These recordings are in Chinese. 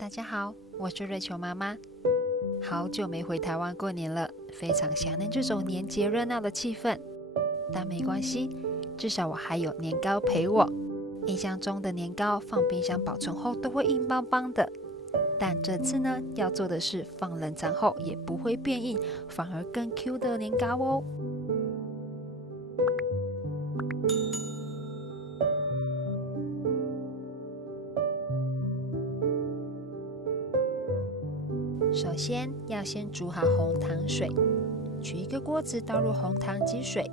大家好，我是瑞秋妈妈。好久没回台湾过年了，非常想念这种年节热闹的气氛。但没关系，至少我还有年糕陪我。印象中的年糕放冰箱保存后都会硬邦邦的，但这次呢，要做的是放冷藏后也不会变硬，反而更 Q 的年糕哦。首先要先煮好红糖水，取一个锅子倒入红糖及水，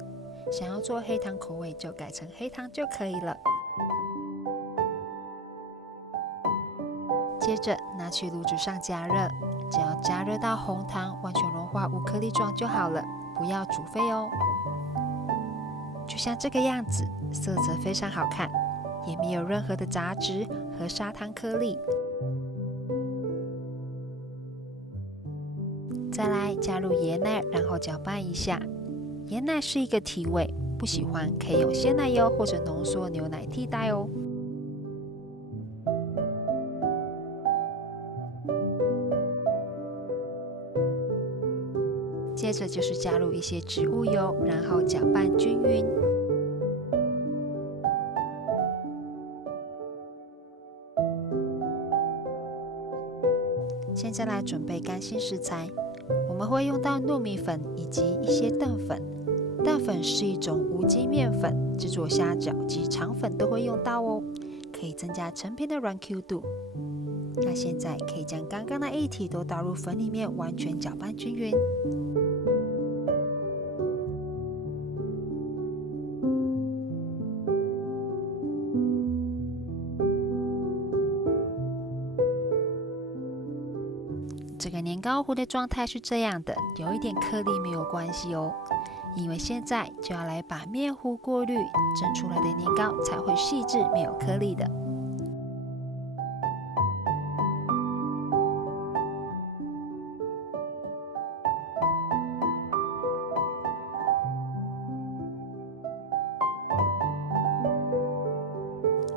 想要做黑糖口味就改成黑糖就可以了。接着拿去炉子上加热，只要加热到红糖完全融化无颗粒状就好了，不要煮沸哦。就像这个样子，色泽非常好看，也没有任何的杂质和砂糖颗粒。再来加入椰奶，然后搅拌一下。椰奶是一个提味，不喜欢可以用鲜奶油或者浓缩牛奶替代哦。接着就是加入一些植物油，然后搅拌均匀。现在来准备干性食材。我们会用到糯米粉以及一些淀粉。淀粉是一种无机面粉，制作虾饺及肠粉都会用到哦，可以增加成片的软 Q 度。那现在可以将刚刚的液体都倒入粉里面，完全搅拌均匀。这个年糕糊的状态是这样的，有一点颗粒没有关系哦，因为现在就要来把面糊过滤，蒸出来的年糕才会细致没有颗粒的。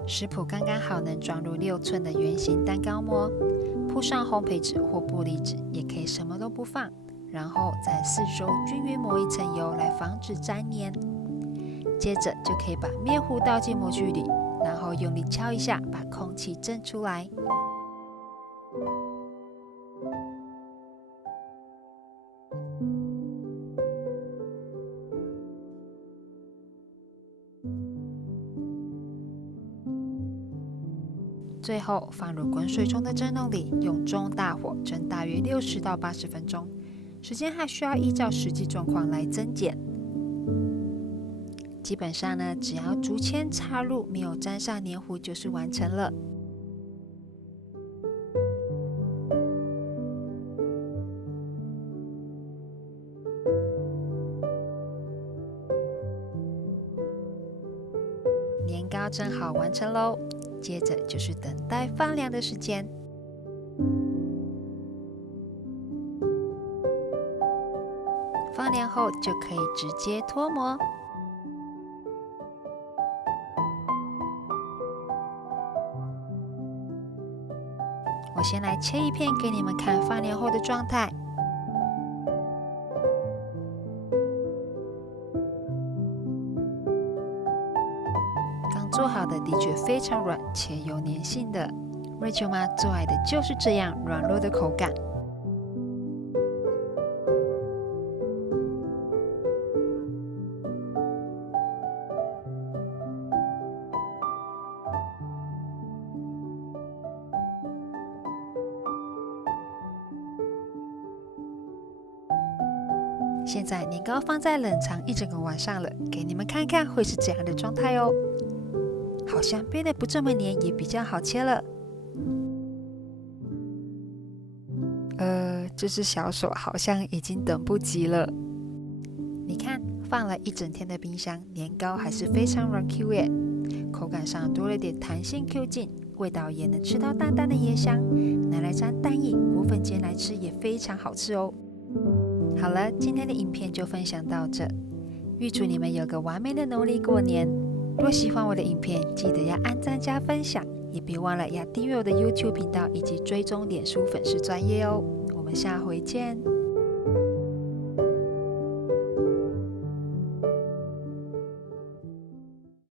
食谱刚刚好能装入6寸的圆形蛋糕模，铺上烘焙纸或玻璃纸，也可以什么都不放，然后在四周均匀抹一层油来防止粘黏。接着就可以把面糊倒进模具里，然后用力敲一下，把空气蒸出来。最后放入滚水中的蒸笼里，用中大火蒸大约60到80分钟，时间还需要依照实际状况来增减。基本上呢，只要竹签插入没有沾上黏糊就是完成了。年糕蒸好完成喽，接着就是等待放凉的时间。放凉后就可以直接脱模。我先来切一片给你们看放凉后的状态。刚做好的的确非常软且有粘性的，瑞秋妈最爱的就是这样软弱的口感。现在年糕放在冷藏一整个晚上了，给你们看看会是怎样的状态哦。好像变得不这么黏，也比较好切了。这只小手好像已经等不及了。你看，放了一整天的冰箱，年糕还是非常软 Q 耶，口感上多了点弹性 Q 劲，味道也能吃到淡淡的椰香，拿来沾蛋液、裹粉煎来吃也非常好吃哦。好了，今天的影片就分享到这，预祝你们有个完美的农历过年。若喜欢我的影片，记得要按赞加分享，也别忘了要订阅我的 YouTube 频道以及追踪脸书粉丝专页哦。我们下回见。